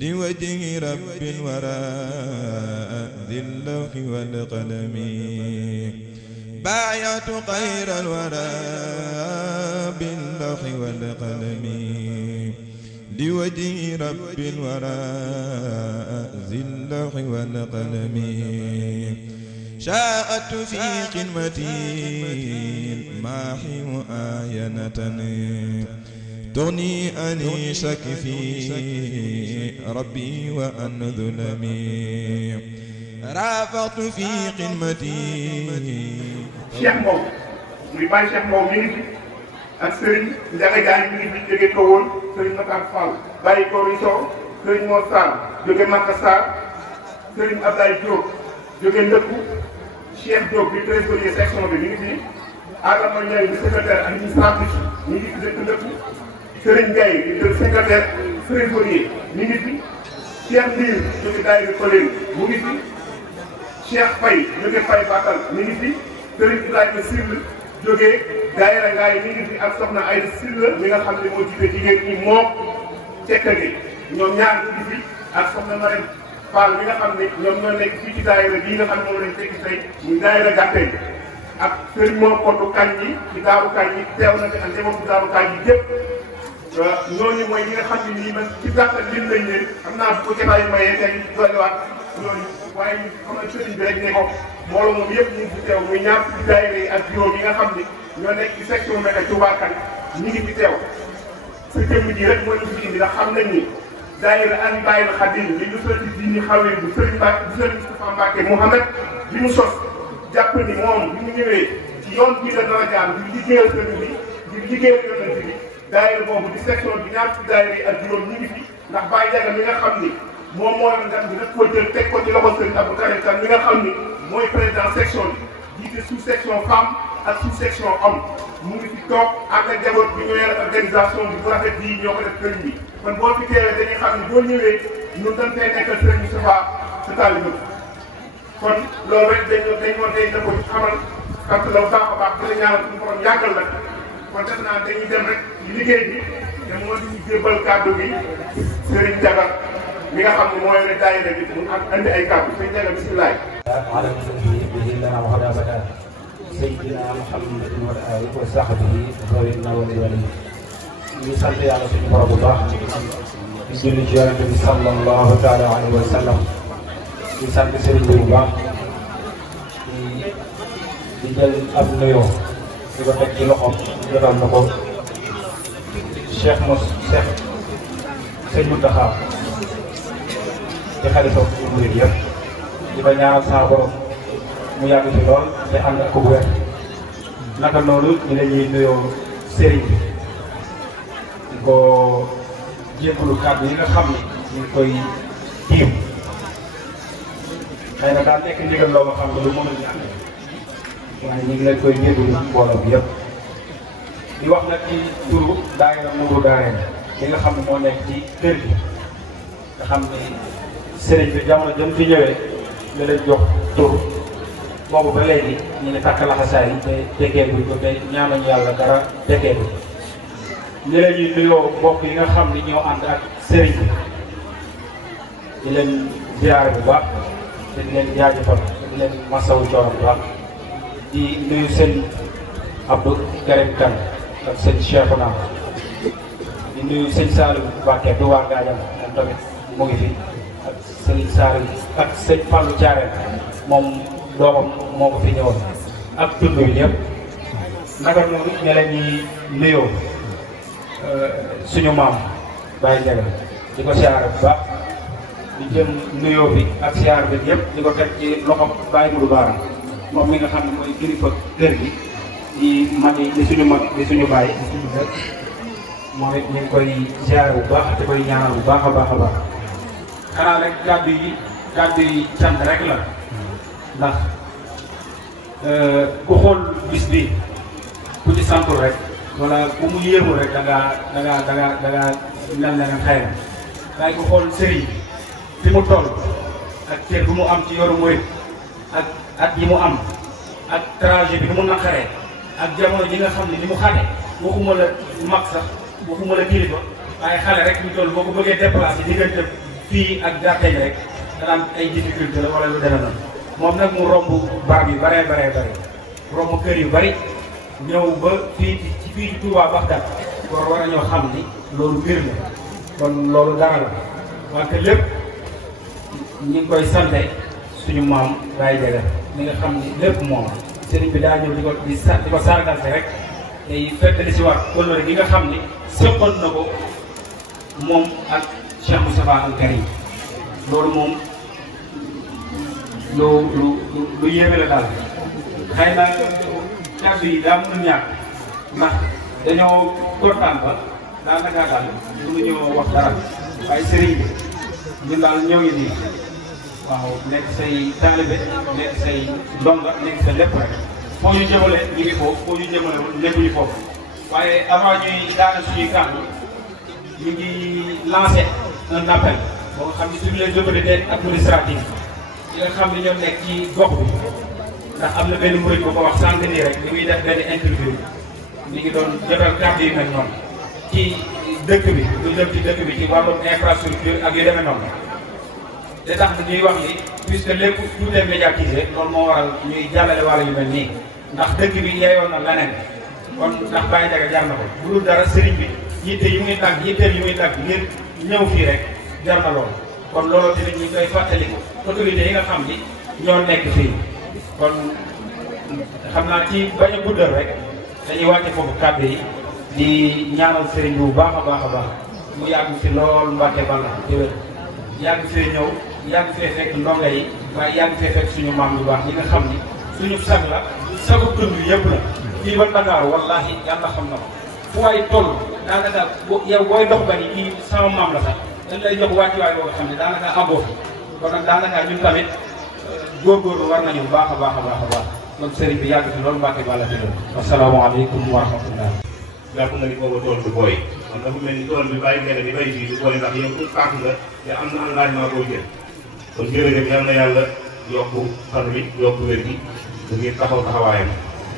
لوجه رب الوراء ذي اللوح والقلم بايعت خير الوراء باللوح والقلم لوجه رب الوراء ذي اللوح والقلم شاءت في خدمتي الماحي مؤاينة تغني أني شك في ربي وأن ظلمي رافقت في خدمتي Cheikh Mbow muy Baye Cheikh Mbow mi ngi fi ak Serigne Ndiaga Diagne mi ngi fi jóge ko woon Serigne Matar Fall bàyyi ko Riso Serigne Mor Sarr jóge Maka Sarr Serigne Abdoulaye Diop jóge Ndëkku Cheikh Diop bi trésorier section bi mi ngi fi Adama Ndiaye bi secrétaire administratif mi ngi fi dëkk Ndëkku Serigne Ndiaye di secrétaire trésorier mi ngi fi Cheikh Ndir jóge daayira Koleen mu ngi fi Cheikh Faye jóge Faye Bakal mi ngi fi Serigne Ibrahima Sill jóge daayira Ngaye mi ngi fi ak soxna Ayda Sill mi nga xam ne moo jiite jigéen ñi moom cekkage ñoom ñaar ñu ngi fi ak soxna Marème Fall mi nga xam ne ñoom ñoo nekk fii ci daayira bii nga xam ne moom lañ fekk tey muy daayira Gàttey ak Serigne moo kontu kañ yi ci Daaru Kañ yi teew na fi ak njaboot ci Daaru Kañ yi yëpp ñooñu mooy ñi nga xam ne nii man ci gàttal lim lañ leen xam naa bu ko jotaayu mayee tey dolliwaat ñooñu waaye xam na sëriñ bi rek ne ko mbooloo moom yëpp ñu ngi fi teew muy ñaar ci daayira yi ak juróom yi nga xam ne ñoo nekk ci section Mekka Touba Kane ñi ngi fi teew sa jëmm ji rek mooy ñu fi indi ndax xam nañ ni daayira Al Baye Khadim li ñu soti di ni xawee bu sëriñ Mbacke bu sëriñ Moustapha Mbacke Mouhamed bi mu sos jàpp ni moom bi mu ñëwee ci yoon bii la dara jaar di liggéeyal sëriñ bi di liggéeyal yonent bi daayira boobu di section bi ñaar ci daayira yi ak juróom ñi ngi fi ndax Baye Diaga mi nga xam ni moom moo leen dem bi daf ko jël teg ko ci loxo Serigne Abdou Karim Kane mi nga xam ni mooy président section bi jiite sous section femme ak sous section homme mu ngi fi toog ak njaboot bi ñoo yore organisation bi bu rafet bii ñoo ko def sëriñ bi kon boo fi teewee dañuy xam ni boo ñëwee ñun dañ fee nekkal Serigne Moustapha sa taalibe kon loolu rek dañ ko xamal sant la bu baax a baax di la ñaanal suñu borom yàggal la kon def naa dañuy dem rek liggéey bi te moo di ñu jébbal kàddu gi Serigne Diaga mi nga xam ne moo yore daayira bi mu andi ay kàddu Serigne Diaga bisimilah. ala nabihi bihi lana wa hada bada sayyidina Muhammadin wa alihi wa sahbihi zawina wali wali ñu sant yàlla suñu borom bu baax di julli ci yonent bi sallallahu taala alayhi wa sallam di sant Serigne bi bu baax di jël ab nuyoo di ko teg ci loxoom jotal na ko Cheikh Sëñ Mountakha di xalifa murid yëpp di ko ñaanal saa borom mu yàgg ci lool te ànd ak ko bu wér naka noonu ñu la ñuy nuyoo sëriñ bi di ko jébbalu kàddu yi nga xam ne ñu ngi koy tiim xëy na daal nekk ndigal loo nga xam ne lu mën a ñàkk waaye ñu ngi leen koy jébbalu mbooloo bi yëpp di wax nag ci turu daayira Nuuru Daarayni li nga xam ne moo nekk ci kër gi nga xam ne sëriñ bi jamono jëm fi ñëwee la leen jox tur boobu ba léegi ñu ngi takk laxasaay yi te tekkeeguñ ko te ñaanuñu yàlla dara tekkeeguñ ñu leen ñuy nuyoo mbokk yi nga xam ne ñoo ànd ak sëriñ bi di leen ziyaare bu baax te di leen jaajëfal te di leen masawu coono bu baax di nuyu seen Abdou Karim Kane ak sëñ Cheikhouna di nuyu sëñ Saliou Mbacké du waa Gaajam moom tamit mu ngi fi ak sëñ Saliou ak sëñ Fallou Thiaré moom doomam moo ko fi ñëwoon ak tund bi yëpp naka noonu ñu leen ñuy nuyoo suñu maam Baye Diaga di ko siyaare bu baax di jëm nuyoo bi ak siyaare bi yëpp di ko teg ci loxo Baye Moudou Bara moom mi nga xam ne mooy kilifa kër gi di mag yi di suñu mag di suñu baay di suñu bët moom it ñu ngi koy ziare bu baax te koy ñaanal bu baax a baax a baax xanaa rek kàddu yi cant rek la ndax ku xool bis bi ku ci santul rek wala ku mu yéemu rek da ngaa mel na nga xëy na waaye ku xool sëriñ fi mu toll ak cër bu mu am ci yoru murit ak at yi mu am ak trajet bi ni mu naqaree ak jamono ji nga xam ne ni mu xale waxuma la mag sax waxuma la kilifa waaye xale rek ñu toll boo ko bëggee déplacé diggante fii ak gàtteñ rek danaan ay difficulté la wala lu deme noonu moom nag mu romb barab yu bare romb kër yu bari ñëw ba fii ci Touba Baxdaad war a ñoo xam ni loolu mbir la kon loolu dara la wante lépp ñu ngi koy sante suñu maam Baye Diaga mi nga xam ni lépp moom sëriñ bi daa ñëw di ko sargal rek tey feddali si waat kóllëre gi nga xam ni sëqoon na ko moom ak Cheikh Moustapha Al Karim loolu moom lu yéeme la daal xëy na kàddu yi daa mën a ñàkk ndax dañoo kontaan ba daanaka daal mënuñoo wax dara waaye sëriñ bi ñun daal ñoo ngi nii waaw nekk say taalibe nekk say ndonga nekk sa lépp rek foo ñu jëmale ñu ngi foofu foo ñu jëmale nekkuñu foofu waaye avant ñuy daana suñuy kàddu ñu ngi lancé un appel boo nga xam ne suñu les autorités administratives yi nga xam ne ñoo nekk ci gox bi ndax am na benn murid bu ko wax sànq nii rek li muy def benn interview mi ngi doon jotal kàddu yi mel noonu ci dëkk bi lu jëm ci dëkk bi ci wàllum infrastructure ak yu demee noonu te tax na ñuy wax ni puisque lépp tout est médiatisé loolu moo waral ñuy jàllale wàll yu mel nii ndax dëkk bi yeeyoon na leneen kon ndax Baye Diaga jar na ko bu dul dara sëriñ bi yitte yu muy tàgg yitteel yu muy tàgg ngir ñëw fii rek jar na loolu kon loolu tamit ñu koy fàttaliku autorités yi nga xam ni ñoo nekk fii kon xam naa ci bañ a guddal rek dañuy wàcce foofu kàddu yi di ñaanal sëriñ bu baax a baax mu yàgg si lool Mbàkke Balla di wér yàgg fee ñëw yàgg fee fekk ndongo yi waaye yàgg fee fekk suñu maam yu baax yi nga xam ni suñu sag la sagu dund yëpp la fii ba Dakar wallahi yàlla xam na ko fu waay toll daanaka yow booy dox ba ni kii sama maam la sax dañ lay jox wàccuwaay boo nga xam ne daanaka àggoo fi kon nag daanaka ñun tamit góorgóorlu war nañu baax a baax kon sëriñ bi yàgg fi loolu Mbàkke Balla fi loolu asalaamaaleykum wa rahmatullah jàpp nga ni booba tool du booy kon dafa mel ni tool bi Baye Diaga di bay fii du booy ndax yow tout tànk nga te am na engagement boo jël kon jërëjëf yal na yàlla yokk fan wi yokk wér gi da ngeen taxaw taxawaayam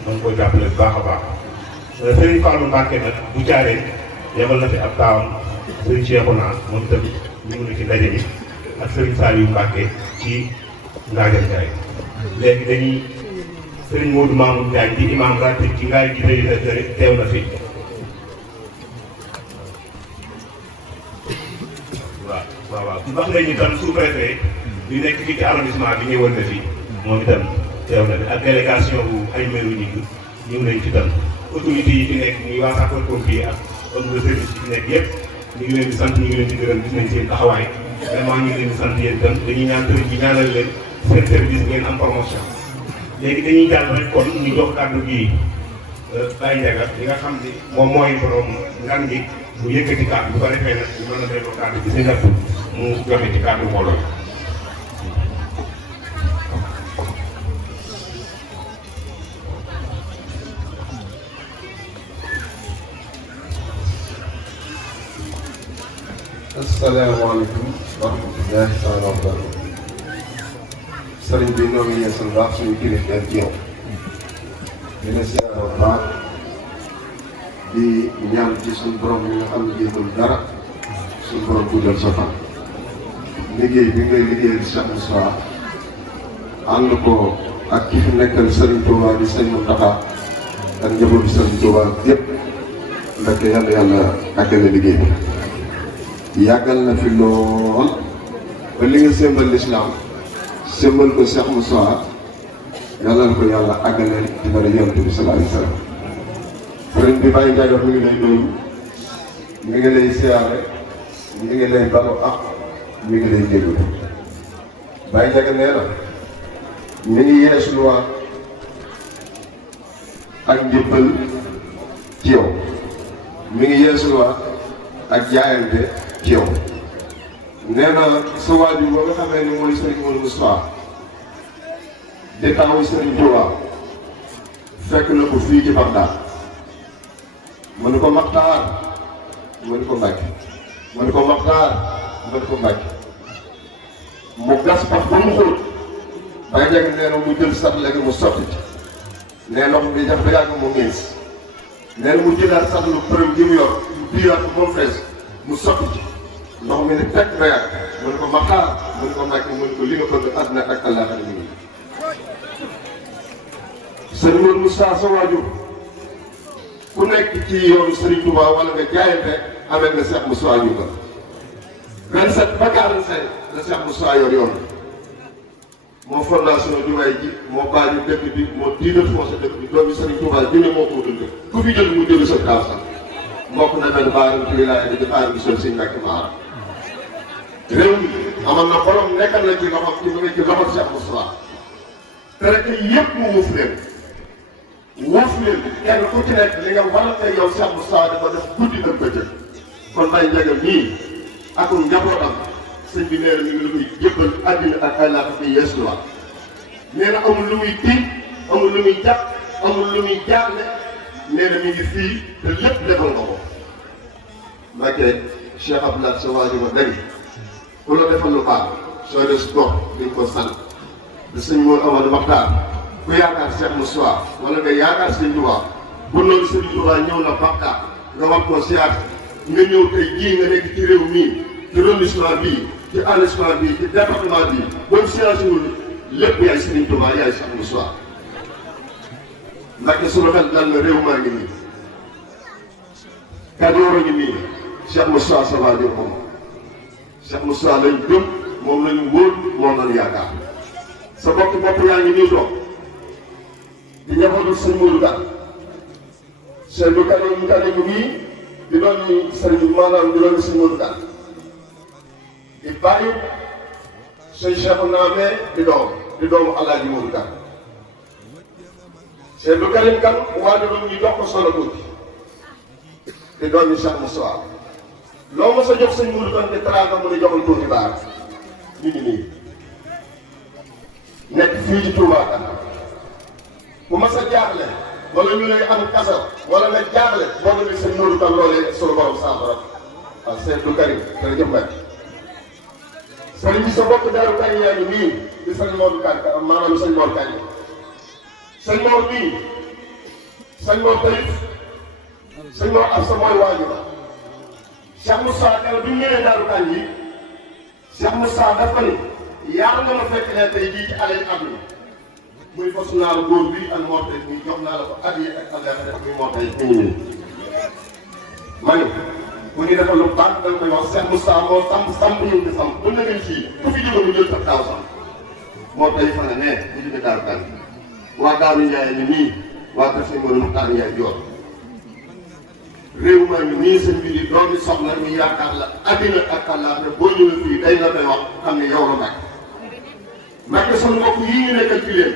mën koy jàppale bu baax a baax Serigne Fallou Mbacke nag bu jaaree yebal na fi ab taawam Serigne Cheikhouna moom itam ñu ngi ci ndaje bi ak Serigne Saliou Mbacke ci Ngaajal Njaay léegi dañuy Serigne Modou Mamoun Ndiaye di imam ratib ci ngaay ji réalisateur teew na fi waaw wax nañu itam sous-préfet bi nekk fii ci arrondissement bi ñëwoon na fi moom itam teew na fi ak délégation bu ay meru ñëw nañ ci tam autorités yi fi nekk muy waa sapeurs-pompiers ak homme de service yi fi nekk yëpp ñu ngi leen di sant ñu ngi leen di gërëm gis nañ seen taxawaay vraiment ñu ngi leen di sant yéen itam dañuy ñaan sëriñ bi ñaanal leen seen service ngeen am promotion léegi dañuy jàll rek kon ñu jox kàddu gi Baye Diaga li nga xam ni moom mooy borom ngan gi mu yëkkati kàddu bu ko defee nag ñu mën a delloo kàddu gi si natt mu joxe ci kàddu mbooloo asalaamaaleykum wa rahmatullahi taala wa barakatuh sëriñ bi ñoo ngi yeesal baax suñu kilifteef ci yow di la siyaare bu baax di ñaan ci suñu borom mi nga xam ne jéegul dara suñu borom guddal sa fan liggéey bi ngay liggéeyal Cheikh Moussa ànd ko ak ki fi nekkal Serigne Touba di sëñ Mountakha ak njabootu Serigne Touba yëpp ndax yàlla àggale liggéey bi yàggal na fi lool ba li nga sémbal lislaam sémbal ko Cheikh Moussa yàlla na ko yàlla àggale ci bari yonent bi sallallahu alayhi wa sallam sëriñ bi Baye Diaga mi ngi lay nuyu mi ngi lay siyaare mi ngi lay balu ak mi ngi lay jéggalu Baye Diaga nee na mi ngi yeesluwaat ak njëbbal ci yow mi ngi yeesluwaat ak jaayante ci yow nee na sa waajur ba nga xamee ni mooy Serigne Modou Moustapha di taawu Serigne Touba fekk na ko fii ci Bagdad mu ne ko Maxtaar mu ne ko Mbàkke mu ne ko Maxtaar mu ne ko Mbàkke mu gas pax ba mu xóot Baye Diaga nee na mu jël sax léegi mu sotti ci nee ndox bi def ba yàgg mu ngiis nee na mu jëlaat sax lu përëm ji mu yor biyaat ko moom fees mu sotti ci ndox mi ne teg reer mu ne ko ma xaar mu ne ko Mbàkke mu ne ko li nga bëgg àdduna ak àllaaxira mi ngi sëñ Modou Moussa sa waajur ku nekk ci yoonu Serigne Touba wala nga jaayante amee na Cheikh Moussa ñu ko 27 ba 45 la Cheikh Moussa yor yoon moo fondation jumaay ji moo bàyyi dëkk bi moo diinal foncé dëkk bi doomi Serigne Touba dina moo ko dund ku fi jël mu jël sa kaw sax mbokk na benn baaram ci wilaaya di aar bi sol sëñ Mbàkke Maara réew mi amoon na borom nekkal na ci loxo ci loxo Cheikh Moussa traité yëpp mu wuuf leen kenn ku ci nekk li nga war a tey yow Cheikh Moussa dafa def guddi ak bëccëg kon Baye Ndiaga nii ak njabootam sëñ bi nee na ñu ngi la koy jébbal àddina ak ay laata fi yeesuwaat nee na amul lu muy tiit amul lu muy jàpp amul lu muy jaarle nee na mi ngi fii te lépp defal nga ko Mbàkke Cheikh Abdoulaye sa waajur ma dégg ku la defal lu baax sooy des gox di nga ko sant te sëñ Mor Amadou Maxtaar ku yaakaar Cheikh Moussa wala nga yaakaar sëñ Touba bu noonu sëñ Touba ñëw na Bakka nga war koo siyaat nga ñëw tey jii nga nekk ci réew mii ci arrondissement bii ci arrondissement bii ci département bii booy siyaasiwul lépp yaay sëñ Touba yaay Cheikh Moussa ndaxte suñu xel dal na réew maa ngi nii Kajoor a ngi nii Cheikh Moussa sa waajur moom Cheikh Moussa lañ gëm moom lañu wóor moom lañu yaakaar sa bopp yaa ngi nii toog di njabootu sëñ Modou Ka sëñ bi kane ñu nii di doon sëñ bi maanaam di doon sëñ Modou Ka di bàyyi sëñ Cheikh Naame di doomu Alaaji Modou Ka sëñ bi Karim Kan waajuram ñu jox ko solo tuuti di doon ñu Cheikh Moussa loo mos a jox sëñ Modou Ka di teraanga mu ne joxal tuuti baar ñu ngi nii nekk fii ci Touba Ka bu ma sa jaaxle wala ñu lay am kasar wala nga jaaxle boo demee sëñ Modou Ka loolee sunu borom saafara waaw sëñ du Karim jërëjëf Mbacke sëñ bi sa bokk daaru kañ yaa ngi nii di sëñ Modou Ka maanaam sëñ Mor Kañ sëñ Mor bii sëñ Mor Taïf sëñ Mor ab sa mooy waajur Cheikh Moussa keroog bi ñu ñëwee daaru kañ yi Cheikh Moussa dafa ni yaa nga ma fekk ne tey jii ci alal àdduna muy fas naa la góor bi ak Mor Taïf muy jox naa la ko at yi ak àllaaxira muy Mor Taïf ñu ngi ma ne bu ñu defal lu baax da nga koy wax Cheikh Moussa moo samp ñu ngi samp bu nekkee fii ku fi jóge mu jël sa daaw sax Mor Taïf fa ne ne bu jóge daaru kan waa Daaru Ndiaye ñu nii waa kër sëñ Modou Muxtaar Ndiaye Joor réew maa ngi nii sëñ bi di doomi soxla ñu yaakaar la addina ak àllaaxira boo ñëwee fii day nga koy wax xam ne yow la Mbàkke Mbàkke sunu mbokk yii ñu nekkal ci leen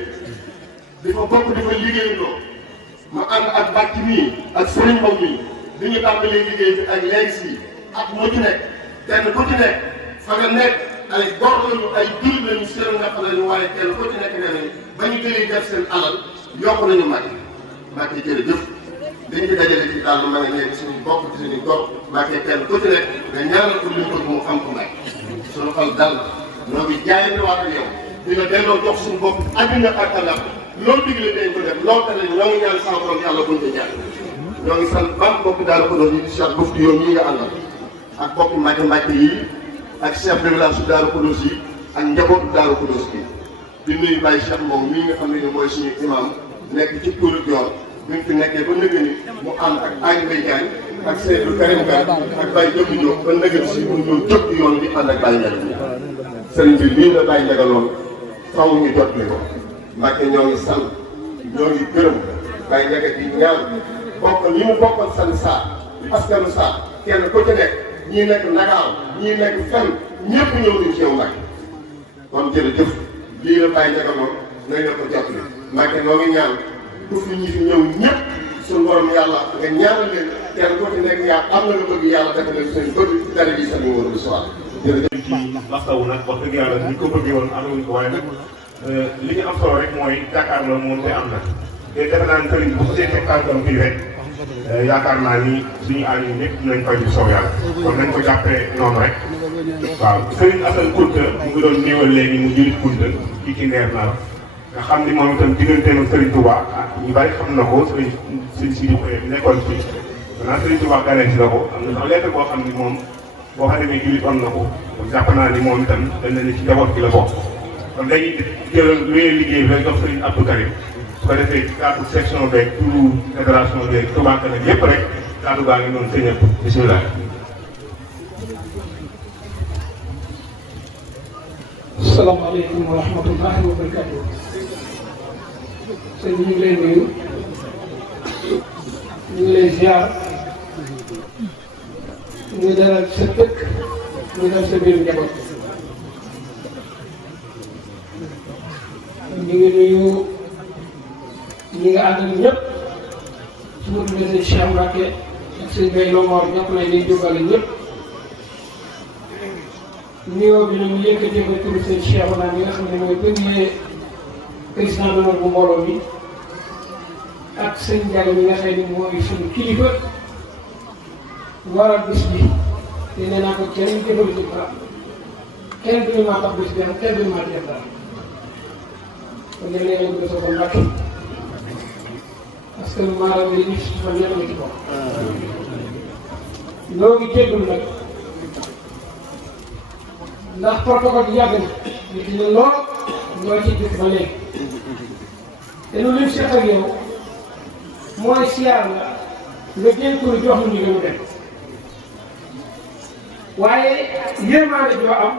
di fa bokk di fa liggéeyandoo ma ànd ak bàcc mii ak sëriñ Mbow mii bi ñu tàmbalee liggéey bi ak léegi si ak mu ci nekk kenn ku ci nekk fa nga nekk ay góor lañu ay jullit lañu seen nga xam lañu waaye kenn ku ci nekk nee nañu ba ñu jëlee def seen alal yokk nañu Mbàkke Mbàkke jërëjëf dañ ci dajale ci daal ma ngi nekk suñu bokk ci suñu góor Mbàkke kenn ku ci nekk nga ñaanal ko li mu bëgg mu xam ko Mbàkke suñu xol dal na ñoo ngi jaayante waat ak yow dina delloo jox suñu bopp àddina ak àllaaxira loolu digle dañ ko def loolu tamit ñoo ngi ñaan sama borom yàlla buñ ko jaay ñoo ngi sant ban bokk daal ko doon yi di Cheikh Bufti yow ñii nga àndal ak bokk Mbàkke yi ak chef de village su Daaru Xudoos yi ak njabootu Daaru Xudoos bi di nuyu Baye Cheikh Mbow mii nga xam ne mooy suñu imam nekk ci kuréel Dior bi ñu fi nekkee ba nëgë ni mu ànd ak Agne Mbaye Diagne ak Seydou Karim Ka ak Baye Diop Diop ba nëgë ni si ñu jóg ci yoon bi ànd ak Baye Ndiaga sëriñ bi lii la Baye Ndiaga lool faw ñu jot li ko Mbàkke ñoo ngi sant ñoo ngi gërëm Baye Ndiaga di ñaan bokk ñi mu bokkal san saa askanu saa kenn ku ci nekk ñii nekk Ndakaaru ñii nekk fenn ñëpp ñëw nañu ci yow Mbàkke kon jërëjëf lii la Baye Ndiaga lool nañ la ko jot li Mbàkke ñoo ngi ñaan ku fi ñi fi ñëw ñëpp suñu borom yàlla nga ñaanal leen kenn ku ci nekk yaa am na nga bëgg yàlla defal leen seen bëgg dara gi seen wóor bi soir jërëjëf ci waxtawu nag wax dëgg yàlla ni ko bëggee woon amewuñ ko waaye nag li ñu am solo rek mooy jàkkaarloo moom te am na te defe naa ne sëriñ bu ko see teg tànkam fii rek yaakaar naa ni suñu aal yi ñëpp dinañ koy di soow yàlla kon nañ ko jàppee noonu rek waaw sëriñ Assane Kounta mu ngi doon néewal léegi mu jurit Kounta kii ci ndeer na nga xam ni moom itam digganteem ak Serigne Touba ñu bari xam na ko Serigne Sidi nekkoon fii maanaam Serigne Touba gane si la ko am na sax lettre boo xam ni moom boo xam ne nii jullit am na ko kon jàpp naa ni moom itam dañ ne ci njaboot gi la bokk kon dañuy jëlal wéyal liggéey bi rek jox Serigne Abdou Karim su ko defee ci cadre section beeg turu fédération beeg Touba Kanam yëpp rek kaddu baa ngi noonu sëñ Abdou bisimilah. asalaamaaleykum wa rahmatullahi wa barakatuh. sëñ bi ñu ngi lay nuyu ñu ngi lay ziar ñu ngi dalal sa dëkk ñu ngi dal sa biir njaboot ñu ngi nuyu ñi nga àndal ñëpp su ma tuddee sëñ Cheikh Mbacke ak sëñ Bay Lomor ñëpp lay ñuy jógale ñëpp nuyoo bi ñu yëkkatee ko turu sëñ Cheikh naa mi nga xam ne mooy premier président d'honneur bu mbooloo mi ak sëñ Ndiaye mi nga xam ne mooy suñu kilifa waral bis bi te nee naa ko kenn jëfandiku ci dara kenn duñu maa tax bis bi am kenn duñu maa ci def dara kon léeg-léeg yàlla ko defal ko Mbàkke parce que maanaam li ñu si fa ñëpp nga ci ko loo ngi jéggul nag ndax protocole bi yàgg na nit ñi lool ñoo ci jot ba léegi te lu lim seq ak yow mooy siyaar la nga jël ko jox ñu ñu gën a dem waaye yërmaande joo am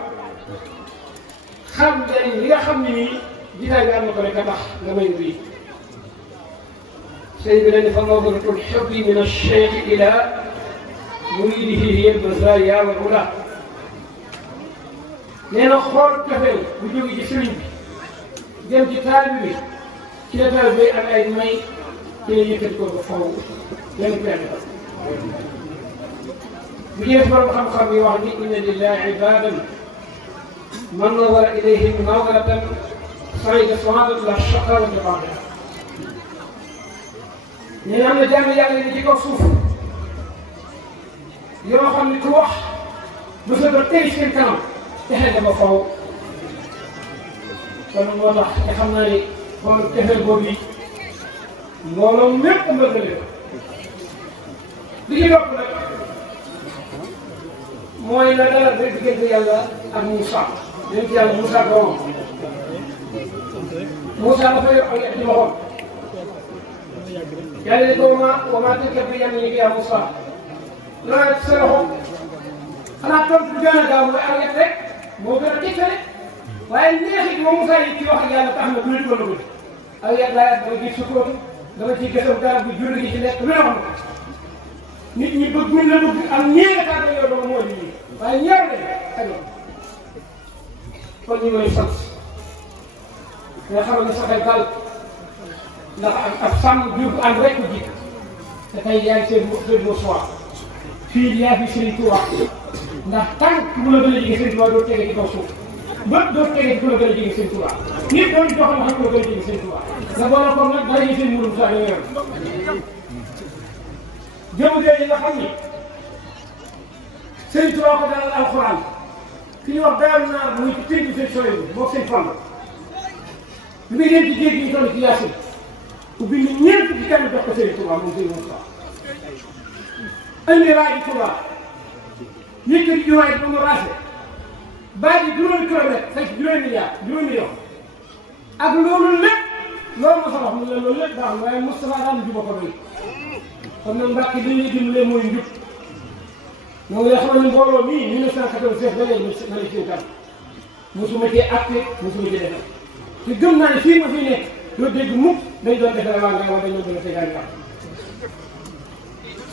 xam njëriñ li nga xam ne nii jiitaay bi am na ko rek a tax nga may wii sëñ bi dañu fa nawdaratul xubbi min acheikh ila muridihi hiya almazaya wal ula nee na xool cofeel bu jóge ci sëriñ bi dem ci taalibe bi ci la taalibe bi ak ay may ci la yëkkati ko ba faw benn benn bu jëlee borom xam-xam yi wax ni inna lillahi ibadan man nawara ilayhim nawaratan sayda saadat la shaqawata ba'daha nee na am na jàmm yàlla yi ci kaw suuf yoo xam ne ku wax ba sa ba tey seen kanam texe dama faw kon moo tax te xam naa ni xool texeel boobu yi mbooloo mépp mbëgg leen li ci topp nag mooy la dara rek diggante yàlla ak Moussa yéen ci yàlla Moussa doomam Moussa dafa yor ay ci loxoom yàlla ne ko wa maa tilka bi yamiinika yaa Moussa loolu ci sa loxo xanaa tontu gën a gaaw mooy ak rek moo gën a tegtale waaye neexit moom Moussa yi ci wax ak yàlla tax na du nit wala guddi ak yàlla laa dama gis sukootu dama ciy gësam garab bi jur gi ci nekk lu ne wax na nit ñi bëgg ñu la bëgg am ñeega tàgga yow dama moo lii waaye ñaar lañ ak yow kon ñu ngi lay sant nga xamal ne sa xel dal ndax ak sàmm jur ànd rek ko jiit te tey yaay seen choix fii yaa fi Serigne Touba ndax tànk bu la gën a jege Serigne Touba doo tege ci kaw suuf bët doo tege ci ku la gën a jege Serigne Touba nit doon jox la xam ku la gën a jege Serigne Touba nga boole ko nag dara yi seen murum saa yoo yor jëmu yi nga xam ni Serigne Touba ko dalal alxuraan fi ñuy wax Daaru Naar muy ci tënk seen sooy bi moog seen fànn li muy dem ci géej gi ñu toll ci Yaasin ku bind ñeent ci kenn jox ko Serigne Touba moom Serigne Moussa indi raay bi Touba yëkkati jumaay ba mu raase bàyyi ji juróomi kilomètre fekk juróomi million ak loolu lépp loolu ma sa wax mu ne loolu lépp baax na waaye Moustapha daan juba ko doy kon nag Mbàkke li ñuy dimbalee mooy njub ñoo ngi lay xamal ne mbooloo mii 1996 ba léegi na la ci kan mosuma cee acté mosuma cee defal te gëm naa ne fii ma fi nekk doo dégg mukk dañ doon defal waa nga wax dañoo gën a tegaani wax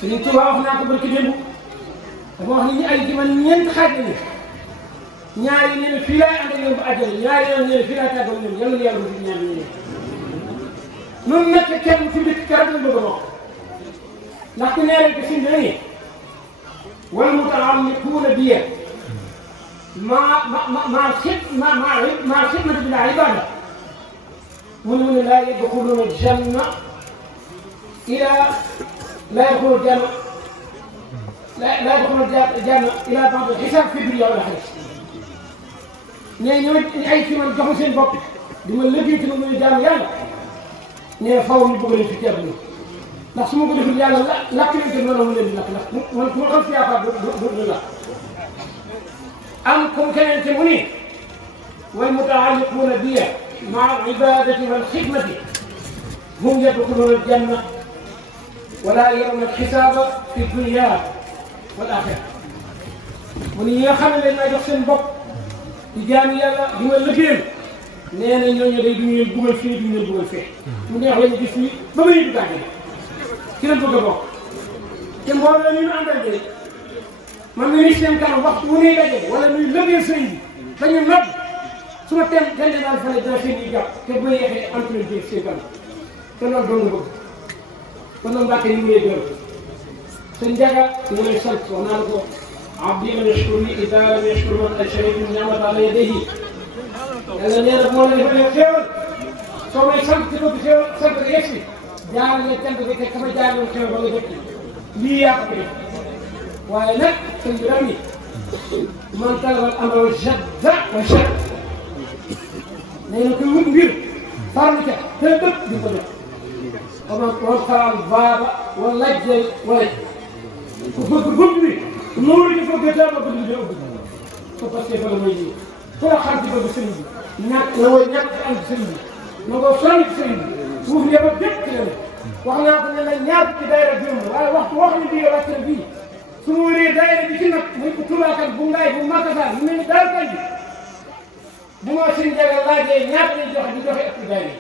Sëriñ Tuubaa wax naa ko barki démb dafa wax ni ñu ay ci man ñeent xaaj lañu ñaari nee na fii laay ànd ak ñoom ba àjjana ñaari yoon nee na fii laay tàggatoo ñoom yàlla na yàlla ba fi ñaari ñu noonu nekk kenn ci dëkk keroog lañ bëgg a wax ndax ku nee rek suñ ne wala mu taxaw ni kuuna biye maa xidmati bil ibaada mu ne laa yadxuluuna janna ilaa laa yadxuluuna janna laa yadxuluuna janna ilaa ba'da xisaab fi dunya wal aaxira nee ñoo ay ci man joxu seen bopp di ma liggéey ci ma muy jaamu yàlla nee faw ñu bëgg leen fi ci àdduna ndax su ma ko defee yàlla lakk nañ ko noonu mu leen di lakk ndax man ku ma xam si yaakaar du la am comme keneen te mu ni wal mutaalliquuna biya maa al-ibaadati wal xidmati hum yadxuluuna al-janna wala yarawna al-xisaaba fi dunya wal aaxira mu ni ñi nga xam ne dañ may jox seen bopp di jaam yàlla di ma liggéeyal nee na ñooñu day duñu leen dugal fii duñu leen dugal fee mu neex lañu gis fii ba muy dugg àjjana ci lañ bëgg a bokk te mbooloo la ñu àndal de man mi ni seen kanam waxtu mu nuy daje wala nuy liggéeyal sëñ bi dañu nopp su ma tem gande daal fane dana seen yi jàpp te bu yeexee entrain bi seen kanam te loolu doon nga bëgg kon nag Mbàkke ñu ngi lay doon sëñ Njaga ñu lay sant wax naa ko abdi man yashkuruni idaa lam yashkur man ashhadu ni'mata ala yadayhi yàlla nee na moo la defal xéewal soo may sant ci bëgg xéewal sant nga yegg si jaar nga cant bi te ka ma jaar loon xéewal ba nga jot lii yaa ko def waaye nag sëñ bi daf ni man talabal amra jadda wa shadda nee na koy wut mbir farlu ca te dëpp di ko def wal xaral baaba wala lajjal wala ku bëgg bëgg bi noonu ñu bëgg daa ma bëgg di ubbi ko parce que fa la may ji ku la xam ci bëgg sëñ bi ñàkk la wooy ñàkk am ci sëñ bi na ko sonn ci sëñ bi suuf yëpp bépp ci la ne wax naa ko ne la ñaar ci daayira juróom la waaye waxtu wax ni bii wàcc na bii su ma wëree daayira bi ci nag muy ko tubaakat bu ngaay bu makasaar mu mel ni daal kay bi bu ma sëñ Njaga laajee ñaata lay joxe di joxe ëpp daayira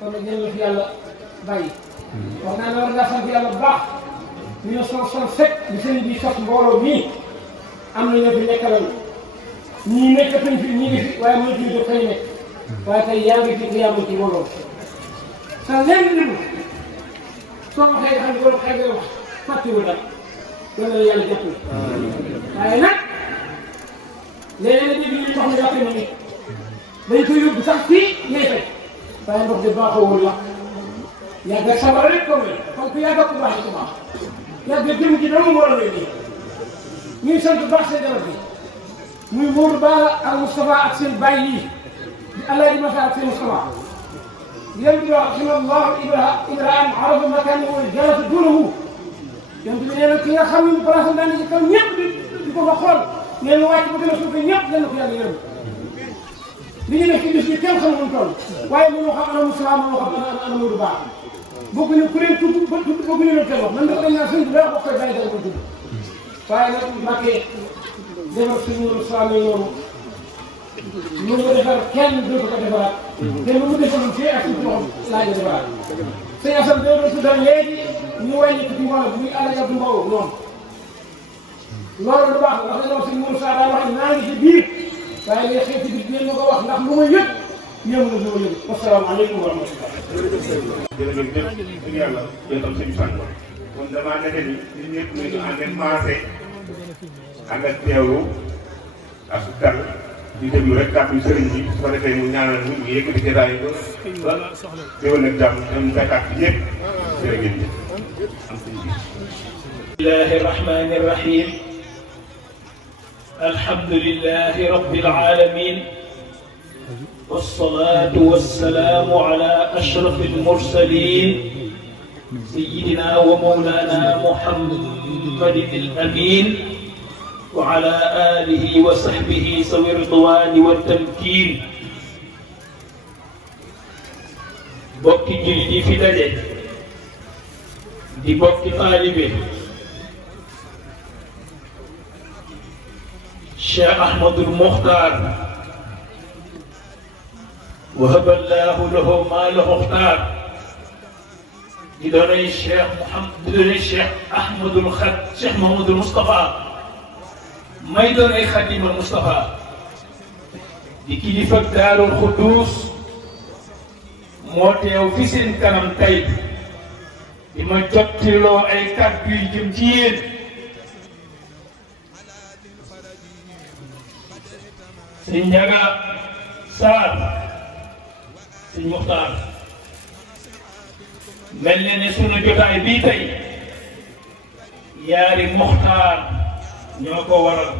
kon nag ñeen la fi yàlla bàyyi wax naa ne war ngaa sant yàlla bu baax 1967 bi sëñ bi sos mbooloo mii am na ñoo fi nekkaloon ñii nekkatuñ fi ñii ngi fi waaye mooy jiw daf fay nekk waaye tey yaa ngi fi te yaa ngi ci mbooloo sa lenn li mu soo waxee xam ne loolu xëy na wax fàttiwul nag yal na la yàlla jàppale waaye nag léeg-léeg nag ñu ndox mi yàqee na nit dañ koy yóbbu sax fii ñooy fay waaye ndox de baaxoowul la yàgg ak sabara rek comme comme que yàgg ak ku baax ku baax yàgg ak jëm ci dama moo la lay nii ñuy sant baax seen jabar bi muy Mourou Ba ak Moustapha ak seen baay yi di Alaaji Masa ak seen Moustapha yéen di wax rahimallahu Ibrahima arafa makaanahu wal jannatu duunahu yéen bi nee na ki nga xam ne place am daan ci kaw ñëpp di ko fa xool nee na wàcc ba gën a suufee ñëpp dana ko yàlla yërëm li ñu def ci bis bi kenn xamul mu toll waaye mënoo xam ana Moustapha mënoo xam ana Mourou Ba bokkuñu ku leen tudd ba tudd bokkuñu leen kenn wax man dafa dañ naa sëñ bi la bokk koy bàyyi dara ko tudd waaye nag Mbàkke defar suñu saamee noonu lu mu defar kenn dootu ko defaraat te lu mu defaloon fii ak suñu loxo laaj a defaraat sëñ Assane doo doon tuddal léegi ñu wàññi ko ci mbooloo bi muy àll ak mbooloo noonu loolu lu baax ndax dañoo suñu Mourou Sa daa wax naa ngi ci biir waaye ngay xeeti bi ngeen ma ko wax ndax lu ma yëg ñëw na lu ma yëg wasalaamaaleykum wa rahmatulah. jërëjëf dëgg yàlla yow tam suñu sant kon damaa nekk ni ñun ñëpp ñu ngi ànd ak maase ànd ak teewlu ak dal di déglu rek kàddu sëriñ bi su ko defee mu ñaanal ñu ñu yëkkati jotaay yi ba déwén ak jàmm ñoom béykat bi ñëpp jërë ngeen jëf. bismillahi rahmani rahim alhamdulillahi rabbil alamin والصلاة والسلام على أشرف المرسلين سيدنا ومولانا محمد الأمين وعلى آله وصحبه ذوي الرضوان والتمكين bokki jullit yi fi daje di bokki taalibe Cheikh Ahmadul Muxtaar وهب الله له ما له اختار di doonay Cheikh Mouhamed di doonay Cheikh Ahmadul Cheikh Mouhamadul Moustapha may doonay Xadimal Moustapha di kilifa Daarul Xuddus moo teew fi seen kanam tey di ma jottiloo ay kàddu yu jëm ci yéen Sëñ Njaga Saar Sëñ Muxtaar mel na ne sunu jotaay bii tey yaari Muxtaar ñoo ko waral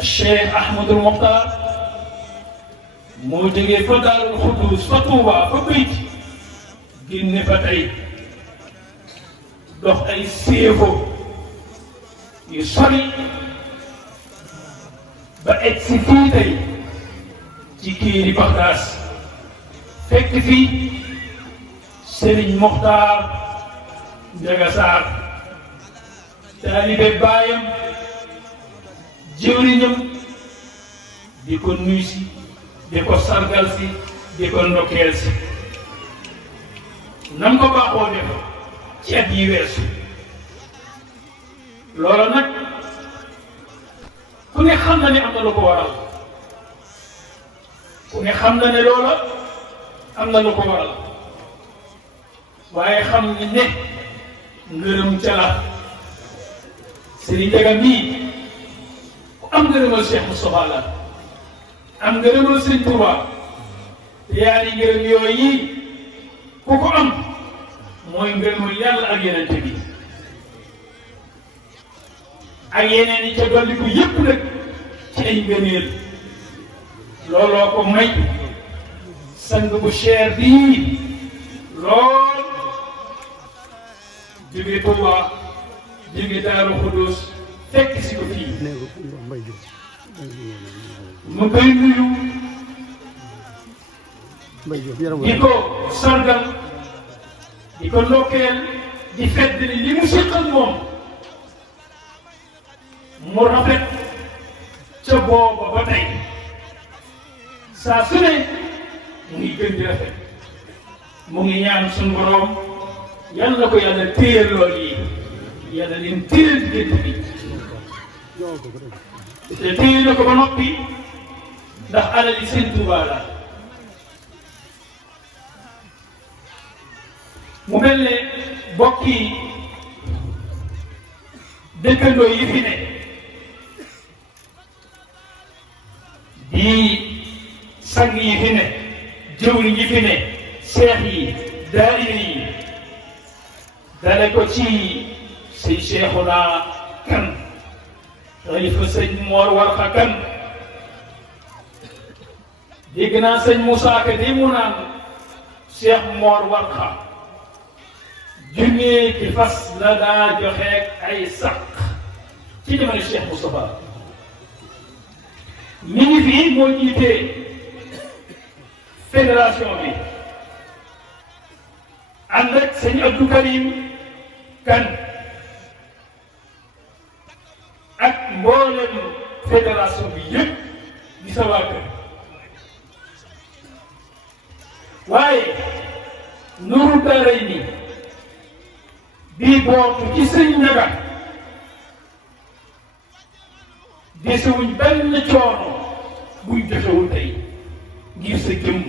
Cheikh Ahmadul Muxtaar moo jógee fa Daarul Xuddus fa Tuuba fa Bëyt génne fa tey dox ay séefo yu sori ba egg si fii tey ci Kéeri Baxdaas fekk fii Serigne Mokhtar Ndiaga Sarr taalibe baayam jëwriñam di ko nuyu si di ko sargal si di ko ndokkeel si nam ko baaxoo def ci at yi weesu loola nag ku ne xam na ne am na lu ko waral ku ne xam na ne loola am na lu ko waral waaye xam ni ne ngërëm ca la Serigne Ndiaga mii ku am ngërëmal Cheikh Moustapha la am ngërëmal Serigne Touba te yaari ngërëm yooyu ku ko am mooy ngërëmal yàlla ak yeneen bi ak yeneen yi ca dolli ko yépp nag ci ay ngëneel looloo ko may sang bu cher bii lool jóge Touba jóge Daaru Xudoos fekk si ko fii mu koy nuyu di ko sargal di ko ndokkeel di fedd li mu seqal moom mu rafet ca booba ba tey saa su ne mu ngi gën di rafet mu ngi ñaan suñu borom yal na ko yàlla téyel lool yi yàlla leen téyel diggante bi te téye na ko ba noppi ndax alal yi Sëñ Tuubaa la mu mel ne bokki dëkkandoo yi fi ne di sang yi fi ne jëwriñ yi fi ne seex yi daayira yi dale ko ci sëñ Seexuna Kan xalifa sëñ Moor Warxa Kan dégg naa sëñ Moussa Ka di mu naan Cheikh Moor Warxa junne ki fas la daa joxeek ay sàq ci jamono Cheikh Moustapha mi ngi fii moo jiitee fédération bi ànd ak sëñ Abdou Karim Kan ak mboolem fédération bi yëpp di sa waa kër waaye Nuuru Daarayni bii bootu ci sëñ Ndiaga desewuñ benn coono buñ joxewul tey ngir sa jëmm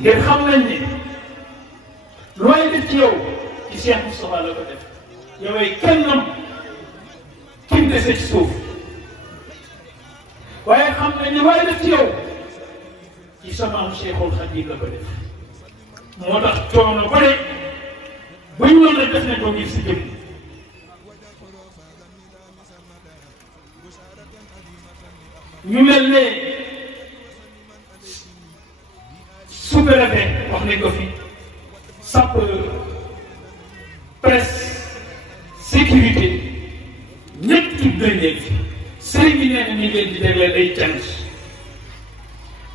ngeen xam nañ ne looy def ci yow ci Cheikh Moustapha la ko def yoway kennam kim dese ci suuf waaye xam nañ ne looy def ci yow ci sama am Cheikhul Khadim la ko def moo tax coono ba de buñ loolu la def ne ko ngir si jëmm ñu mel ne sous-préfet wax nañ ko fi sapeur presse sécurité ñëpp tudd nañ leen fi sëriñ bi nee na ñu leen di dégleel ay cant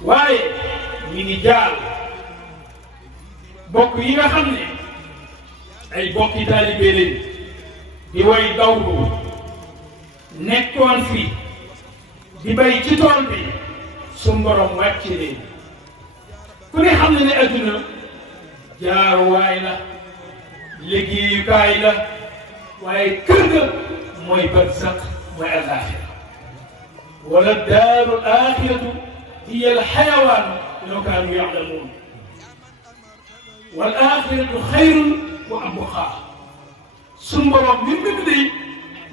waaye ñu ngi jaar bokk yi nga xam ne ay bokki taalibe lañ di way dawlu nekkoon fi di bay ci tool bi suñu borom wàcc leen ku ne xam ne ne adduna jaaruwaay la liggéeyukaay la waaye kër ga mooy barzaq mooy alaaxira wala daaru alaaxiratu hiya alxayawaan law kaanu yaclamuun wal aaxiratu xayrun wa abqaa suñu borom bi mu day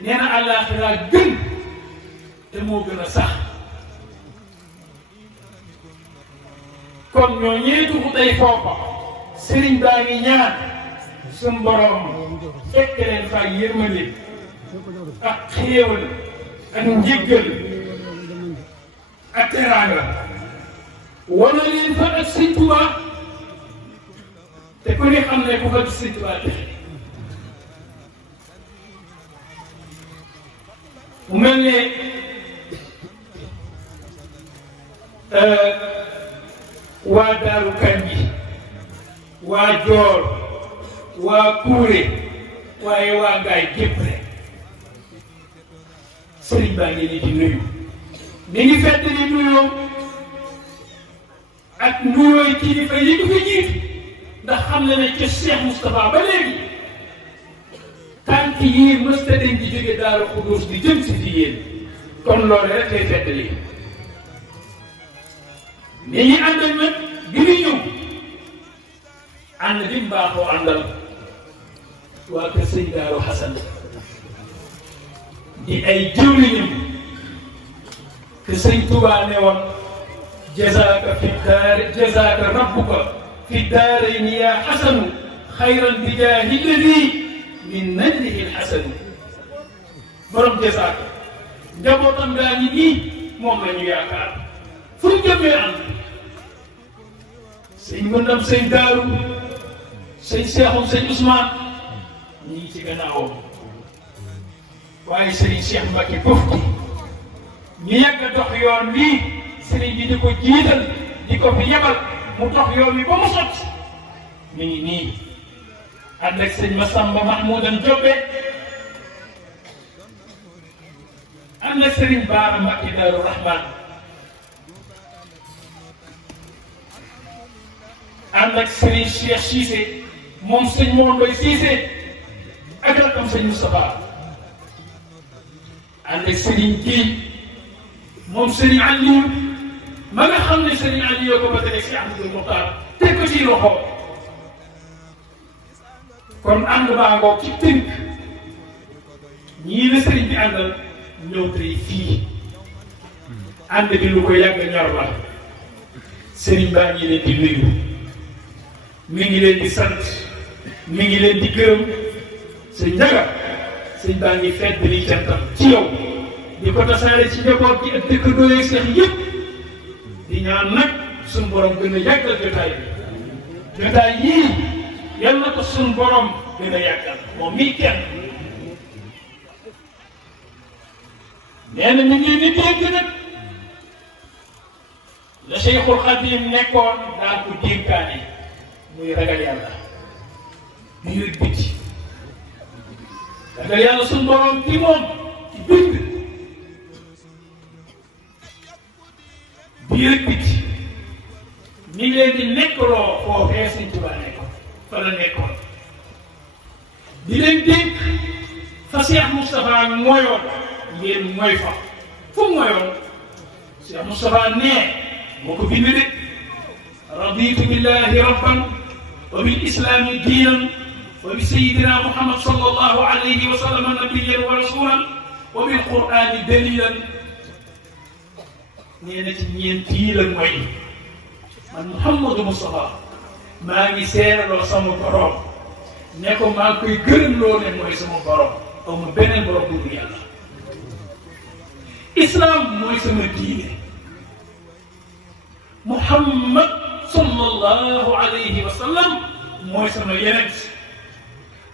nee na alaaxira gën te moo gën a sax kon ñoo ñeetu ko tey foofa sëriñ baa ngi ñaan suñu borom fekk leen fa yërmande ak xéewal ak njéggal ak teraanga wala leen fa ak Sëñ Tuubaa te ku ne xam ne ku fa Sëñ Tuubaa texe mu mel ne waa Daaru Kanji waa Joor waa Kuure waaye waa Ngaay gépp rek sëriñ baa ngi leen di nuyu mi ngi fedd ni nuyoo ak nuyooy kilifa yi ko fi jiit ndax xam na ne ca Cheikh Moustapha ba léegi tànk yii mësta dañ di jóge Daaru Xudoos di jëm si fi yéen kon loolu rek lay fedd lii ni ñu àndal nag bi ñu ñëw ànd bi mbaaxoo àndal waa kër sëñ Daaru Xasan di ay jëwriñam que sëñ Tuubaa ne woon jazaaka fi daari jazaaka rabbuka fi daarayni yaa xasanu xayran bi jaahi lladi min najlihi lxasanu borom jazaaka njabootam daa ngi nii moom la ñu yaakaar fu ñu jëmee ànd sëñ Mbëndam sëñ Daaru sëñ Seexum sëñ Ousmane ñu ngi ci gannaawam waaye sëriñ Cheikh Mbacke Bofti ñu yàgg a dox yoon bii sëriñ bi di ko jiital di ko fi yebal mu dox yoon wi ba mu sotti mi ngi nii ànd ak sëñ Massamba Mahmoudan Jobbe ànd ak sëriñ Baara Mbacke Daaru Rahman ànd ak sëriñ Cheikh Cissé moom sëñ Mor Mbaye Cissé ak rakam sëñ Moustapha ànd ak Serigne Gueye moom Serigne Aliou ma nga xam ne Serigne Aliou yoo ko ba teg si Abdoul Mokhtar teg ko ci loxo kon ànd baa ngoog ci tënk ñii la Serigne bi àndal ñëw tey fii ànd bi lu ko yàgg ñor la Serigne baa ngi leen di nuyu mi ngi leen di sant mi ngi leen di gërëm sëñ Njaga sëñ baa ngi fedd li cantam ci yow di ko tasaare ci njaboot gi ak dëkkandoo yeeg seex yëpp di ñaan nag suñu borom gën a yàggal jotaay bi jotaay yii yal na ko suñu borom gën a yàggal moom mii kenn nee na ñu ngi leen di dégg nag la Cheikhul Khadim nekkoon daan ko dénkaane muy ragal yàlla di yëg biti ragal yàlla suñu borom bi moom ci bind bi yëg biti mi ngi leen di nekkaloo foofee Sëñ Tuubaa nekkoon fa la nekkoon di leen dénk fa Cheikh Moustapha mooyoon ngeen mooy fa fu mooyoon Cheikh Moustapha nee moo ko bind de raditu billahi rabban wa bil islami diinan wa bi sayyidina Muhammad sallallahu alayhi wa sallam nabiyyan wa rasulan wa bil qur'ani dalilan nee na ci ñeent yi la mooy man Mouhamadou Moustapha maa ngi seeraloo sama borom ne ko maa ngi koy gërëmloo ne mooy sama borom aw ma beneen borom bu dul yàlla islam mooy sama diine Muhammad sallallahu alayhi wa sallam mooy sama yenent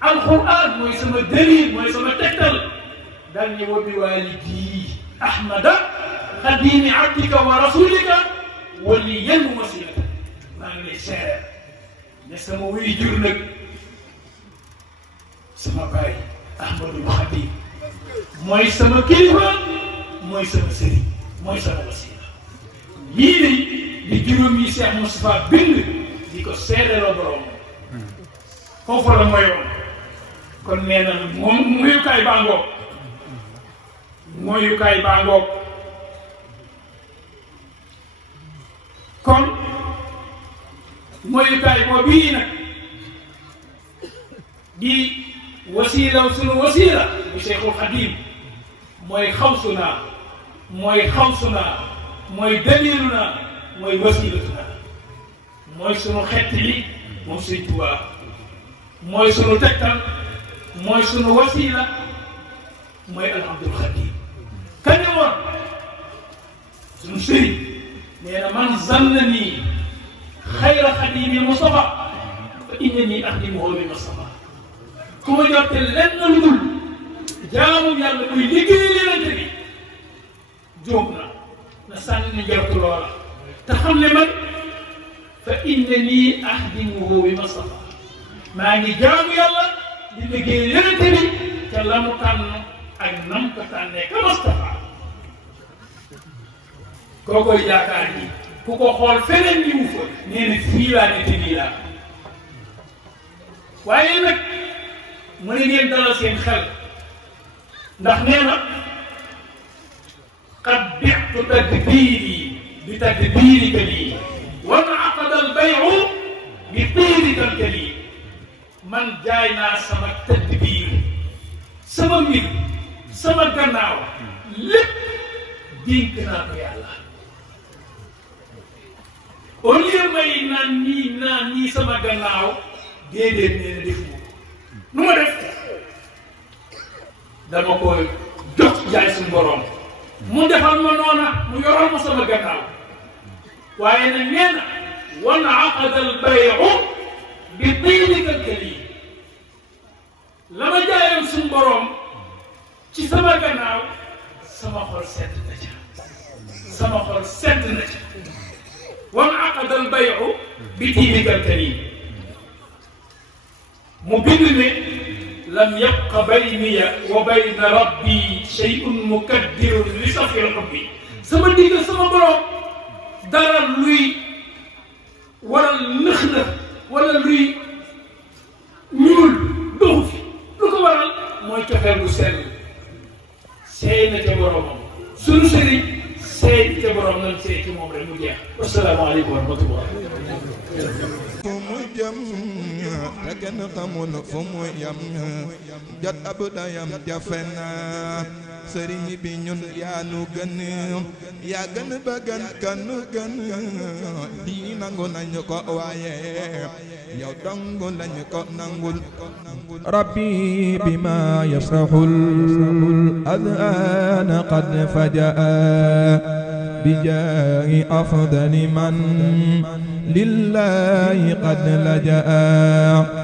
alquran mooy sama dalil mooy sama tegtal daan ni wa bi walidi ahmada xadimi abdika wa rasulika waliyan wasilata maa ngi lay seere ne sama wuy jur nag sama baay ahmadul xadim mooy sama kilifa mooy sama sëriñ mooy sama wasila yii de di juróom yi Cheikh Moustapha bind di ko seedeloo borom foofu la mooyoon kon nee na moom moyukaay baa ngoog moyukaay baa ngoog kon moyukaay boo bii nag di wasiila sunu wasiila bu Cheikhul Khadim mooy xawsuna mooy xawsuna mooy daliluna mooy wasiilatuna mooy sunu xettali moom Sëñ Tuubaa mooy sunu tegtal mooy sunu wasiila mooy alhamdul Xadim kañ woon sunu sëriñ nee na man zannani xayra xadimi Mustafa fa innani axdimuhu bi Mustafa ku ma jotte lenn lu dul jaamu yàlla muy liggéey Yonent bi jóom na sànni njortu loola te xam ne man fa innanii axdimuhu bi Mustafa maa ngi jaamu yàlla di liggéey yonente bi ca la mu tànn ak nam ko tànnee ka Mustafa koo koy yaakaar yi ku ko xool feneen ñëw fa nee na fii laa ne te nii laa waaye nag mu ne ngeen dalal seen xel ndax nee na qad bi'tu tadbiiri bi tadbiirika lii wa in'aqada al-bay'u bi tiirika al-kariim man jaay naa sama tadbiir sama mbir sama gannaaw lépp dénk naa ko yàlla au lieu may naan nii sama gannaaw déedéet nee na def ko nu ma def dama ko jox jaay suñu borom mu defal ma noona mu yoral ma sama gannaaw waaye nag nee na wan aqada al bay'u bi tiinika al kariim la ma jaayoon suñu borom ci sama gannaaw sama xol sedd na ca sama xol sedd na ca wan aqada al bay'u bi tiinika al kariim mu bind ne lam yabqa bayniya wa bayna rabbi shay'un mukaddirun li safil hubbi sama digg sama borom dara luy waral nëx na wala luy ñuul doxu fi lu ko waral mooy cofeel bu sell seey na ca boromam sunu sëriñ seey ca borom nañ seey ci moom rek mu jeex wasalaamaaleykum wa rahmatullah fu mu jëm te kenn xamul fu mu yam jot ab dayam jafe na sëriñ bi ñun yaa nu gën yaa gën ba gën kanu gën lii nangu nañu ko waaye yow dong lañu ko nangul rabbi bima yafrahul adhan qad fajaa بجاه أفضل من لله قد لجأ